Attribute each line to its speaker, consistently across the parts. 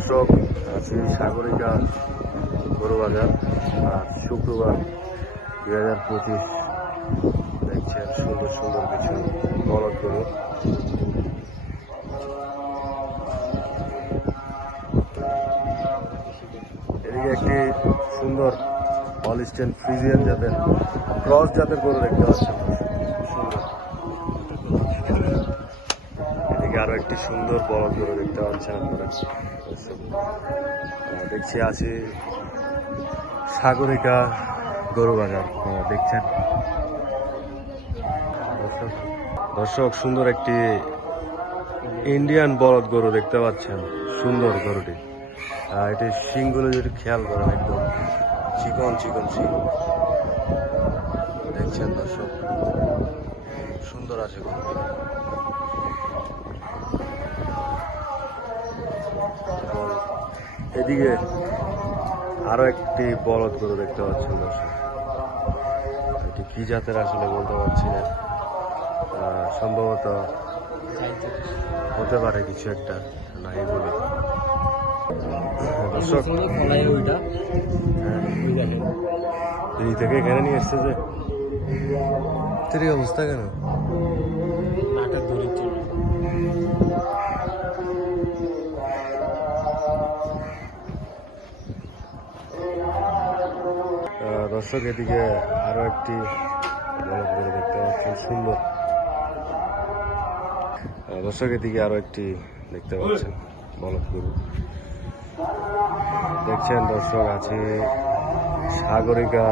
Speaker 1: দর্শক, আছি সাগরিকা গরু বাজার আজ শুক্রবার দুই হাজার পঁচিশ। দেখছেন সুন্দর সুন্দর কিছু বলদ গরু। এদিকে একটি সুন্দর হলিস্টেন ফ্রিজিয়ান জাতের, ক্রস জাতের গরু দেখতে পাচ্ছেন। একটি সুন্দর বলদ গরু দেখতে পাচ্ছেন আপনারা। দেখছি আছি সাগরিকা গরু বাজার দেখছেন? দর্শক- সুন্দর একটি ইন্ডিয়ান বলদ গরু দেখতে পাচ্ছেন, সুন্দর গরুটি। এটি শিংগুলো যদি খেয়াল করেন একদম, চিকন চিকন শিং দেখছেন দর্শক? সুন্দর আছে গরুটি। এদিকে আরও একটি বলদ গরু দেখতে পাচ্ছেন দর্শক। এটি কি জাতের আসলে বলতে পারছি না। সম্ভবত হতে পারে কিছু একটা নাই বলে। দর্শক হ্যাঁ, এই থেকে এখানে নিয়ে এসছে যে? অবস্থা কেন? দর্শক, এদিকে আরও একটি গরু দেখতে পাচ্ছেন সুন্দর। দর্শক, এদিকে আরও একটি দেখতে পাচ্ছেন, বলদ গরু। দেখছেন দর্শক, আছে সাগরিকা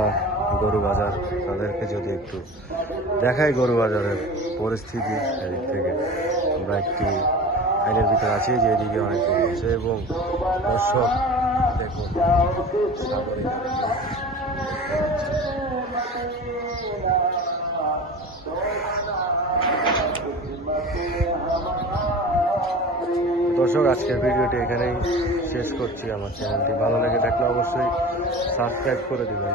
Speaker 1: গরু বাজার। তাদেরকে যদি একটু দেখাই গরু বাজারের পরিস্থিতি, এদিক থেকে আমরা একটি আইনের ভিতরে আছি যে এদিকে অনেক আছে এবং দর্শক সাগরিকা দর্শক, আজকের ভিডিওটি এখানেই শেষ করছি আমার চ্যানেলটি। ভালো লেগে থাকলে অবশ্যই সাবস্ক্রাইব করে দিবেন।